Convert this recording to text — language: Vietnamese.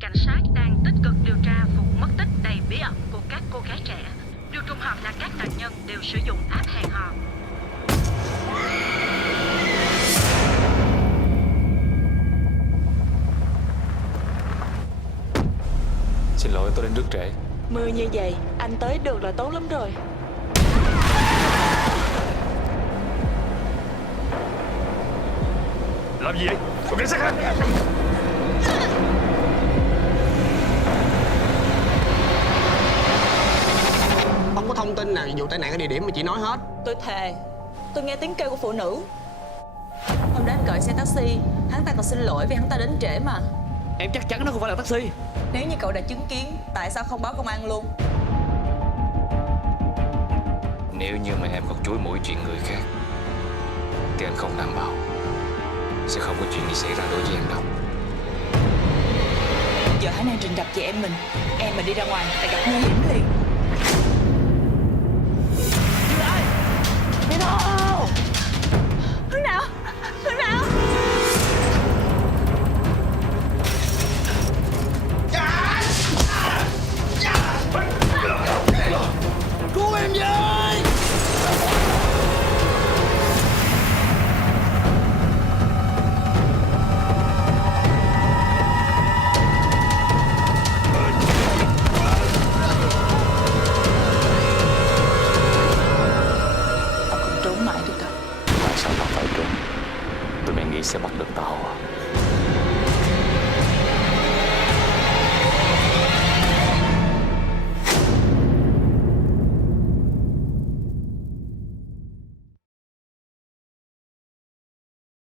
cảnh sát đang tích cực điều tra vụ mất tích đầy bí ẩn của các cô gái trẻ. Điều trùng hợp là các nạn nhân đều sử dụng app hẹn hò. Xin lỗi tôi đến rất trễ Mưa như vậy, anh tới được là tốt lắm rồi. Làm gì vậy? Còn cảnh sát hả? Thông tin nào về vụ tai nạn ở địa điểm mà chị nói hết Tôi thề, tôi nghe tiếng kêu của phụ nữ. Hôm đó anh gọi xe taxi, hắn ta còn xin lỗi vì hắn ta đến trễ mà. Em chắc chắn nó không phải là taxi Nếu như cậu đã chứng kiến, tại sao không báo công an luôn? Nếu như mà em còn chối mũi chuyện người khác Thì anh không đảm bảo Sẽ không có chuyện gì xảy ra đối với em đâu Giờ hắn đang trình đập chị em mình. Em mà đi ra ngoài là gặp nguy hiểm liền. Tao không trốn mãi được đâu. Tại sao